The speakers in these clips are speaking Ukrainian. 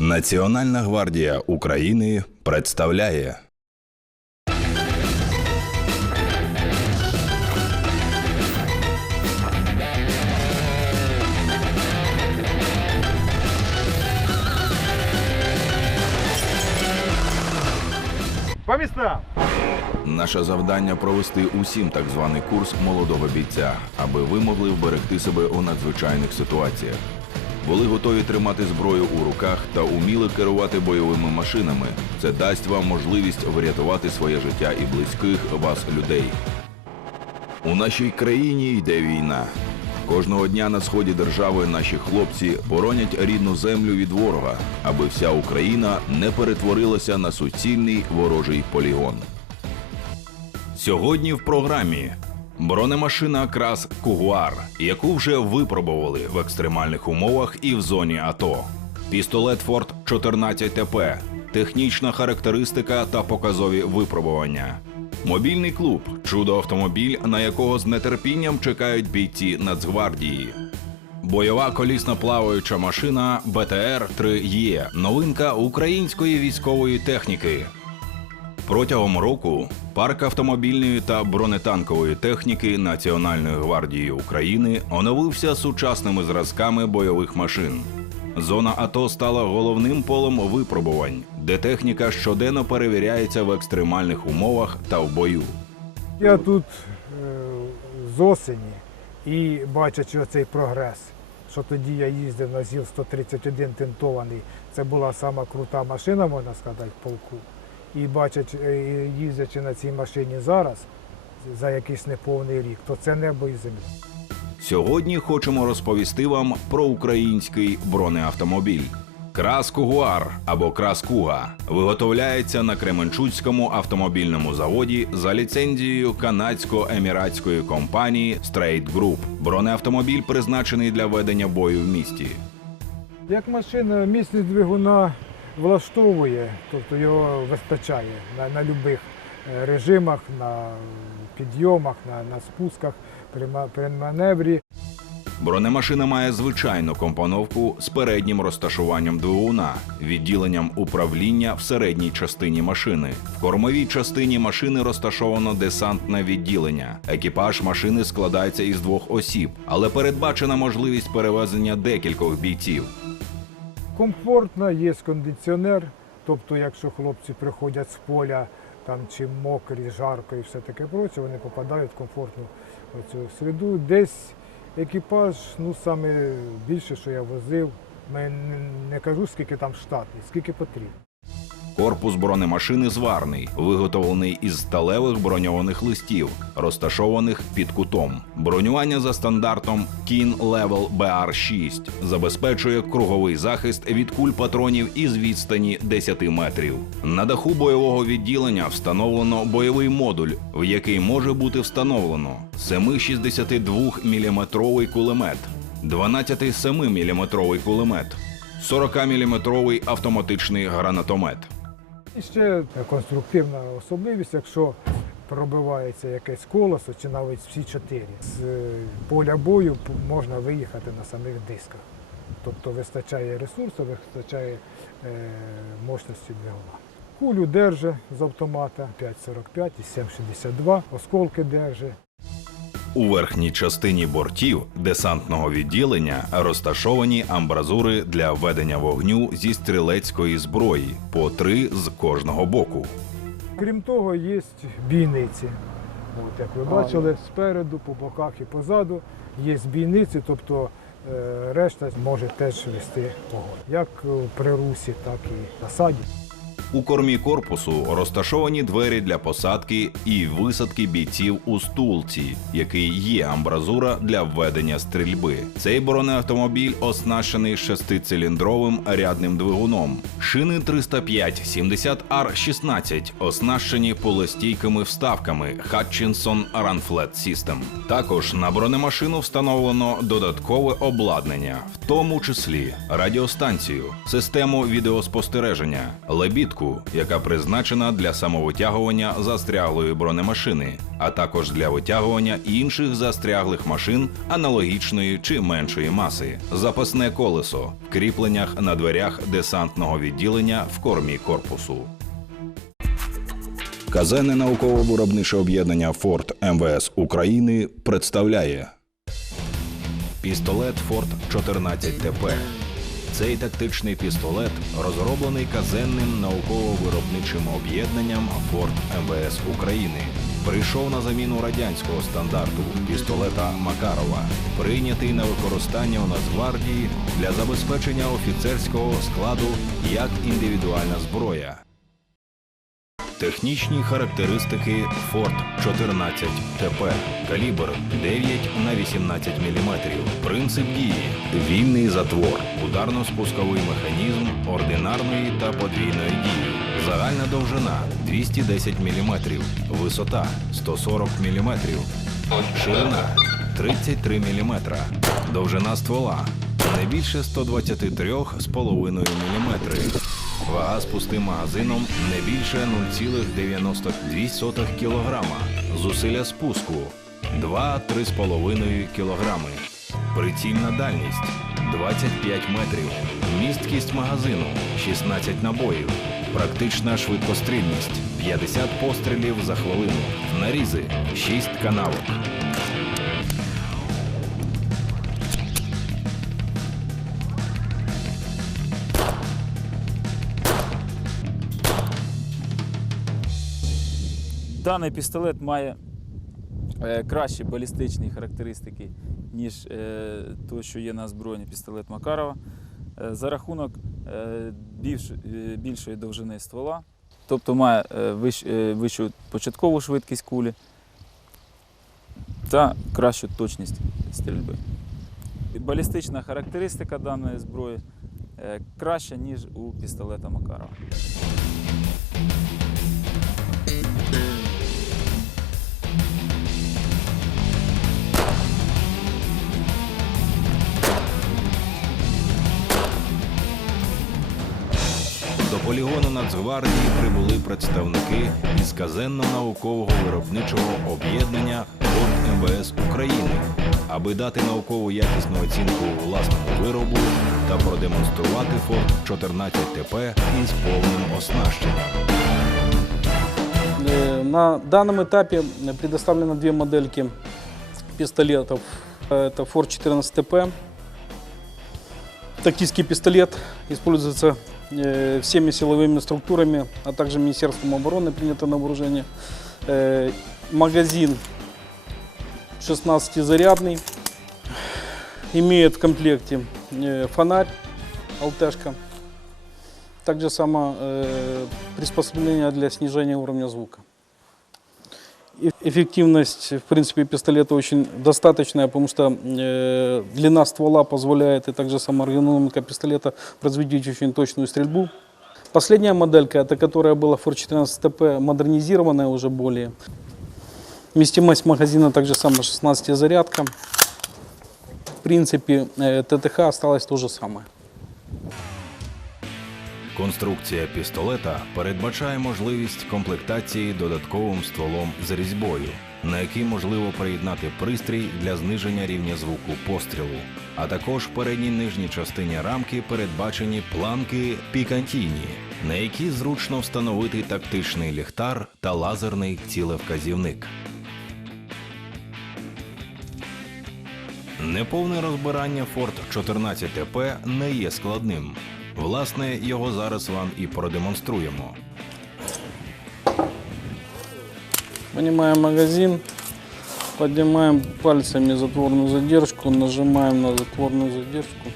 Національна гвардія України представляє По местам! наше завдання провести усім так званий курс молодого бійця, аби ви могли вберегти себе у надзвичайних ситуаціях. Були готові тримати зброю у руках та уміли керувати бойовими машинами. Це дасть вам можливість врятувати своє життя і близьких вас людей. У нашій країні йде війна. Кожного дня на сході держави наші хлопці боронять рідну землю від ворога, аби вся Україна не перетворилася на суцільний ворожий полігон. Сьогодні в програмі бронемашина Крас Кугуар, яку вже випробували в екстремальних умовах і в зоні АТО. Пістолет Форт 14 ТП, технічна характеристика та показові випробування. Мобільний клуб чудо автомобіль, на якого з нетерпінням чекають бійці Нацгвардії. Бойова колісна плаваюча машина БТР 3 Є новинка української військової техніки. Протягом року парк автомобільної та бронетанкової техніки Національної гвардії України оновився сучасними зразками бойових машин. Зона АТО стала головним полем випробувань, де техніка щоденно перевіряється в екстремальних умовах та в бою. Я тут е, з осені і бачачи оцей прогрес, що тоді я їздив на ЗІЛ-131 тентований, це була сама крута машина, можна сказати, полку. І бачачи, е, їздячи на цій машині зараз, за якийсь неповний рік, то це небо і земля. Сьогодні хочемо розповісти вам про український бронеавтомобіль. Крас Кугуар або Крас Куга виготовляється на Кременчуцькому автомобільному заводі за ліцензією канадсько-еміратської компанії Straight Group. Бронеавтомобіль призначений для ведення бою в місті. Як машина міцність двигуна влаштовує, тобто його вистачає на, на будь-яких режимах, на підйомах, на, на спусках, при, при маневрі. Бронемашина має звичайну компоновку з переднім розташуванням двигуна, відділенням управління в середній частині машини. В кормовій частині машини розташовано десантне відділення. Екіпаж машини складається із двох осіб, але передбачена можливість перевезення декількох бійців. Комфортно, є кондиціонер, тобто якщо хлопці приходять з поля, там чи мокрі, жарко і все таке проче, вони попадають в комфортну оцю середу. Десь екіпаж, ну саме більше, що я возив, не кажу, скільки там штатний, скільки потрібно. Корпус бронемашини зварний, виготовлений із сталевих броньованих листів, розташованих під кутом. Бронювання за стандартом Keen Level BR6 забезпечує круговий захист від куль патронів із відстані 10 метрів. На даху бойового відділення встановлено бойовий модуль, в який може бути встановлено 7,62 мм кулемет, 12,7 мм кулемет, 40 мм автоматичний гранатомет. І ще конструктивна особливість, якщо пробивається якесь колесо чи навіть всі чотири. З е, поля бою можна виїхати на самих дисках. Тобто вистачає ресурсу, вистачає е, мощності двигуна. Кулю держи з автомата 5,45 і 7,62, осколки держи. У верхній частині бортів десантного відділення розташовані амбразури для ведення вогню зі стрілецької зброї по три з кожного боку. Крім того, є бійниці. От, як ви бачили, спереду, по боках і позаду є бійниці, тобто е, решта може теж вести вогонь. Як при русі, так і на саді. У кормі корпусу розташовані двері для посадки і висадки бійців у стулці, який є амбразура для введення стрільби. Цей бронеавтомобіль оснащений шестициліндровим рядним двигуном. Шини 305 70 r 16 оснащені полостійкими вставками Hutchinson Run Flat System. Також на бронемашину встановлено додаткове обладнання, в тому числі радіостанцію, систему відеоспостереження, лебідку сітку, яка призначена для самовитягування застряглої бронемашини, а також для витягування інших застряглих машин аналогічної чи меншої маси, запасне колесо в кріпленнях на дверях десантного відділення в кормі корпусу. Казенне науково-виробниче об'єднання Форт МВС України представляє пістолет Форт 14 ТП. Цей тактичний пістолет розроблений казенним науково-виробничим об'єднанням Форт МВС України. Прийшов на заміну радянського стандарту пістолета Макарова, прийнятий на використання у Нацгвардії для забезпечення офіцерського складу як індивідуальна зброя. Технічні характеристики Форт 14 ТП. Калібр 9 на 18 мм. Принцип дії. Вільний затвор. Ударно-спусковий механізм ординарної та подвійної дії. Загальна довжина 210 мм. Висота 140 мм. Ширина 33 мм. Довжина ствола не більше 123,5 мм. Вага з пустим магазином не більше 0,92 кг. Зусилля спуску 2-3,5 кг. Прицільна дальність 25 метрів. Місткість магазину 16 набоїв. Практична швидкострільність 50 пострілів за хвилину. Нарізи 6 канавок. Даний пістолет має е, кращі балістичні характеристики, ніж е, той, що є на озброєнні пістолет Макарова, е, за рахунок е, більш, більшої довжини ствола, тобто має вищ, вищу початкову швидкість кулі та кращу точність стрільби. Балістична характеристика даної зброї краща, ніж у пістолета Макарова. полігону Нацгвардії прибули представники із казенно-наукового виробничого об'єднання Форт МВС України, аби дати наукову якісну оцінку власному виробу та продемонструвати Форт 14 ТП із повним оснащенням. Э, На данном этапе э, предоставлено две модельки пистолетов. Это Ford 14 ТП. Тактический пистолет используется э, всеми силовыми структурами, а также Министерством обороны принято на вооружение. Э, Магазин 16-зарядный. Имеет в комплекте э, фонарь, алтешка. Также само э, приспособление для снижения уровня звука. И Эффективность, в принципе, пистолета очень достаточная, потому что э, длина ствола позволяет, и также сама эргономика пистолета производить очень точную стрельбу. Последняя моделька, это которая была Ford 14 ТП, модернизированная уже более. Вместимость магазина также самая 16 зарядка. В принципе, э, ТТХ осталось то же самое. Конструкція пістолета передбачає можливість комплектації додатковим стволом з різьбою, на який можливо приєднати пристрій для зниження рівня звуку пострілу. А також в передній нижній частині рамки передбачені планки пікантійні, на які зручно встановити тактичний ліхтар та лазерний цілевказівник. Неповне розбирання Ford 14 ТП не є складним. Власне, його зараз вам і продемонструємо. Вынимаем магазин, поднимаем пальцами затворную задержку, нажимаем на затворную задержку.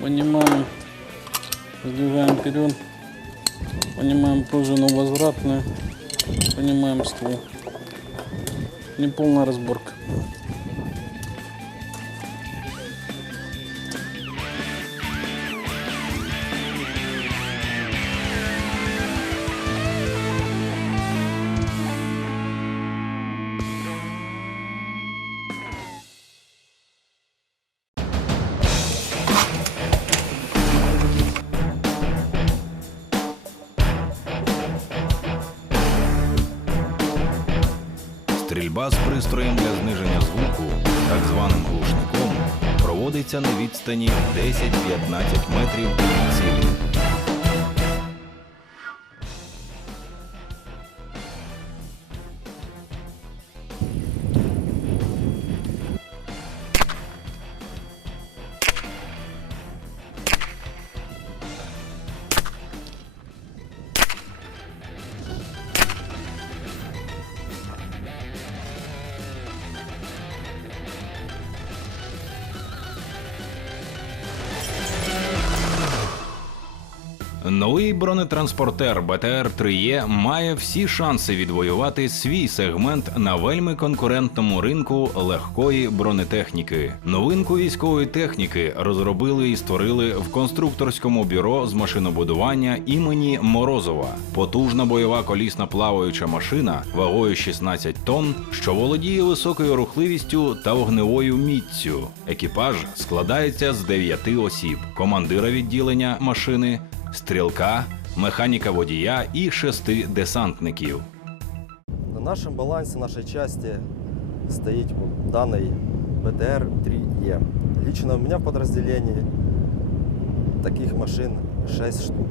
Вынимаем, сдвигаем вперед, вынимаем пружину возвратную, вынимаем ствол. Неполная разборка. Стрільба з пристроєм для зниження звуку, так званим глушником, проводиться на відстані 10-15 метрів від цілі. Новий бронетранспортер БТР 3Е має всі шанси відвоювати свій сегмент на вельми конкурентному ринку легкої бронетехніки. Новинку військової техніки розробили і створили в конструкторському бюро з машинобудування імені Морозова. Потужна бойова колісна плаваюча машина вагою 16 тонн, що володіє високою рухливістю та вогневою міццю. Екіпаж складається з 9 осіб: командира відділення машини стрілка, механіка водія і шести десантників. На нашем балансе нашей части стоит вот данный БТР-3Е. Лично у меня в подразделении таких машин 6 штук.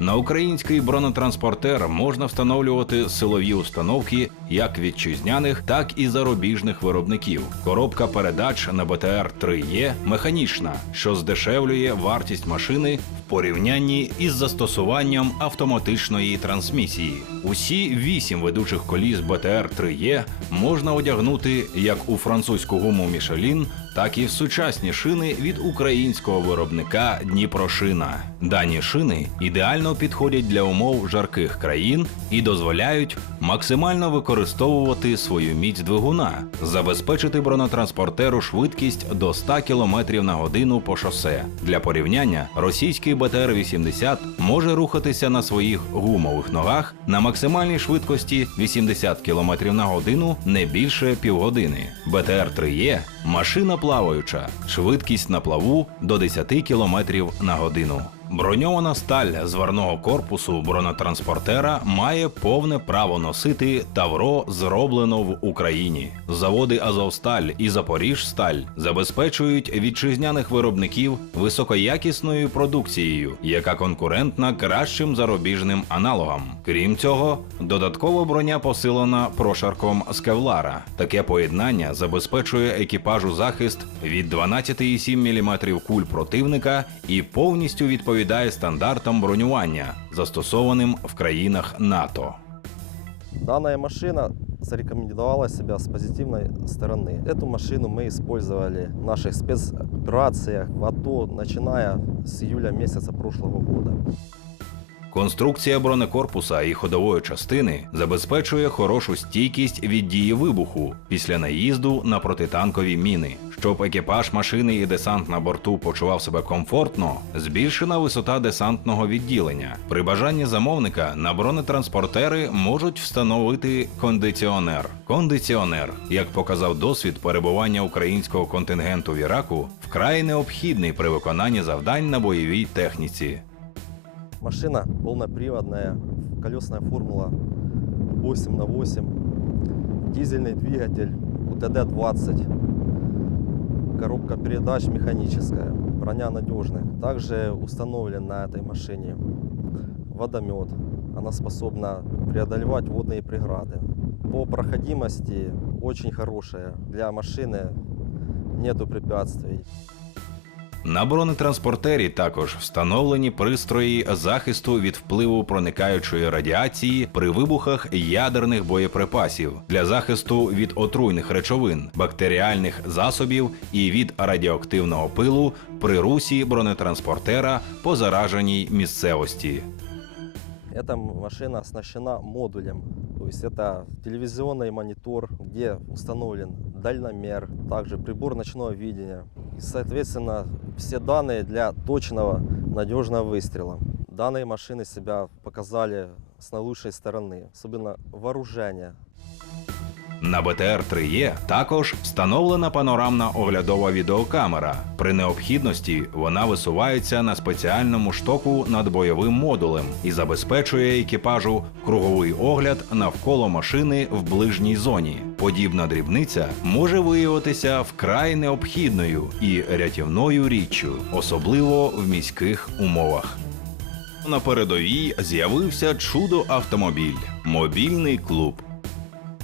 На український бронетранспортер можна встановлювати силові установки як вітчизняних, так і зарубіжних виробників. Коробка передач на БТР 3Е механічна, що здешевлює вартість машини в порівнянні із застосуванням автоматичної трансмісії. Усі вісім ведучих коліс БТР 3Е можна одягнути як у французьку гуму Мішелін, так і в сучасні шини від українського виробника Дніпрошина. Дані шини ідеально підходять для умов жарких країн і дозволяють максимально використовувати свою міць двигуна, забезпечити бронетранспортеру швидкість до 100 км на годину по шосе. Для порівняння, російський БТР-80 може рухатися на своїх гумових ногах на максимальній швидкості 80 км на годину не більше півгодини. БТР-3Е – машина плаваюча, швидкість на плаву до 10 км на годину. Броньована сталь зварного корпусу бронетранспортера має повне право носити тавро, зроблено в Україні. Заводи Азовсталь і Запоріжсталь забезпечують вітчизняних виробників високоякісною продукцією, яка конкурентна кращим зарубіжним аналогам. Крім цього, додаткова броня посилена прошарком з кевлара. Таке поєднання забезпечує екіпажу захист від 12,7 мм куль противника і повністю відповідає стандартам бронювання, застосованим в країнах НАТО. Данная машина зарекомендовала себя с позитивной стороны. Эту машину мы использовали в наших спецоперациях в АТО, начиная с июля месяца прошлого года. Конструкція бронекорпуса і ходової частини забезпечує хорошу стійкість від дії вибуху після наїзду на протитанкові міни. Щоб екіпаж машини і десант на борту почував себе комфортно, збільшена висота десантного відділення. При бажанні замовника на бронетранспортери можуть встановити кондиціонер. Кондиціонер, як показав досвід перебування українського контингенту в Іраку, вкрай необхідний при виконанні завдань на бойовій техніці. Машина полноприводная, колесная формула 8 на 8, дизельный двигатель УТД-20, коробка передач механическая, броня надежная. Также установлен на этой машине водомет. Она способна преодолевать водные преграды. По проходимости очень хорошая. Для машины нету препятствий. На бронетранспортері також встановлені пристрої захисту від впливу проникаючої радіації при вибухах ядерних боєприпасів для захисту від отруйних речовин, бактеріальних засобів і від радіоактивного пилу при русі бронетранспортера по зараженій місцевості. Эта машина оснащена модулем. То есть это телевизионный монитор, где установлен дальномер, также прибор ночного видения. И, соответственно, все данные для точного, надежного выстрела. Данные машины себя показали с наилучшей стороны, особенно вооружение. На БТР-3Е також встановлена панорамна оглядова відеокамера. При необхідності вона висувається на спеціальному штоку над бойовим модулем і забезпечує екіпажу круговий огляд навколо машини в ближній зоні. Подібна дрібниця може виявитися вкрай необхідною і рятівною річчю, особливо в міських умовах. На передовій з'явився чудо автомобіль мобільний клуб.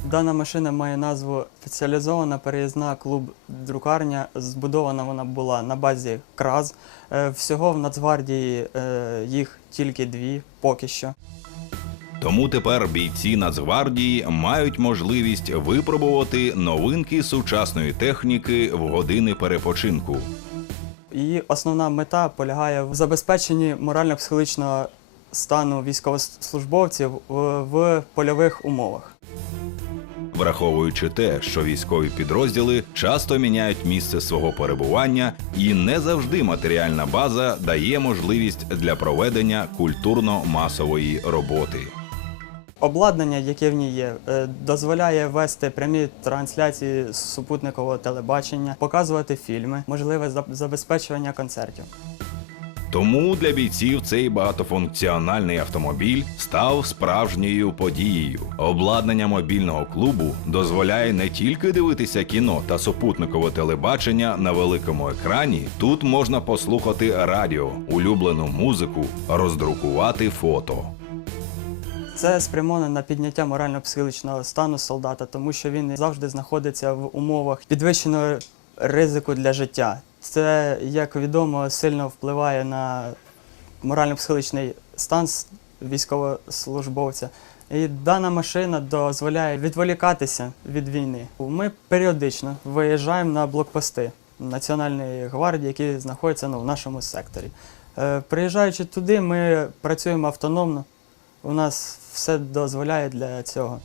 Дана машина має назву спеціалізована переїзна клуб друкарня. Збудована вона була на базі КРАЗ. Е, Всього в Нацгвардії е, їх тільки дві поки що. Тому тепер бійці Нацгвардії мають можливість випробувати новинки сучасної техніки в години перепочинку. Її основна мета полягає в забезпеченні морально-психологічного стану військовослужбовців в, в польових умовах. Враховуючи те, що військові підрозділи часто міняють місце свого перебування, і не завжди матеріальна база дає можливість для проведення культурно-масової роботи. Обладнання, яке в ній є, е, дозволяє вести прямі трансляції з супутникового телебачення, показувати фільми, можливе заб- забезпечування концертів. Тому для бійців цей багатофункціональний автомобіль став справжньою подією. Обладнання мобільного клубу дозволяє не тільки дивитися кіно та супутникове телебачення на великому екрані. Тут можна послухати радіо, улюблену музику, роздрукувати фото. Це спрямовано на підняття морально-психологічного стану солдата, тому що він завжди знаходиться в умовах підвищеного ризику для життя. Це, як відомо, сильно впливає на морально-психологічний стан військовослужбовця. І дана машина дозволяє відволікатися від війни. Ми періодично виїжджаємо на блокпости Національної гвардії, які знаходяться ну, в нашому секторі. Е, Приїжджаючи туди, ми працюємо автономно. У нас все дозволяє для цього.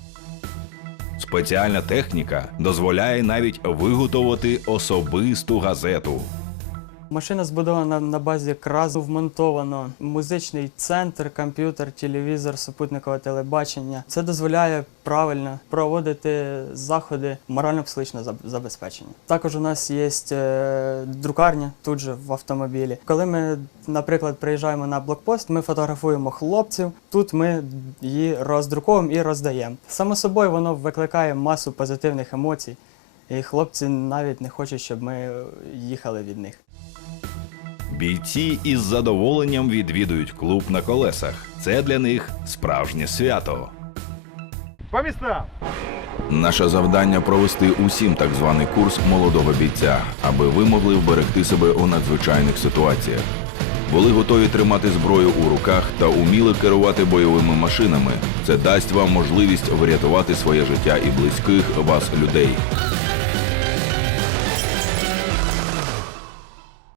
Спеціальна техніка дозволяє навіть виготовити особисту газету. Машина збудована на базі КРАЗу, вмонтовано музичний центр, комп'ютер, телевізор, супутникове телебачення. Це дозволяє правильно проводити заходи морально-психологічного забезпечення. Також у нас є е, друкарня тут же в автомобілі. Коли ми, наприклад, приїжджаємо на блокпост, ми фотографуємо хлопців. Тут ми її роздруковуємо і роздаємо. Само собою воно викликає масу позитивних емоцій. І хлопці навіть не хочуть, щоб ми е, їхали від них. Бійці із задоволенням відвідують клуб на колесах. Це для них справжнє свято. По містам! Наше завдання провести усім так званий курс молодого бійця, аби ви могли вберегти себе у надзвичайних ситуаціях. Були готові тримати зброю у руках та уміли керувати бойовими машинами. Це дасть вам можливість врятувати своє життя і близьких вас людей.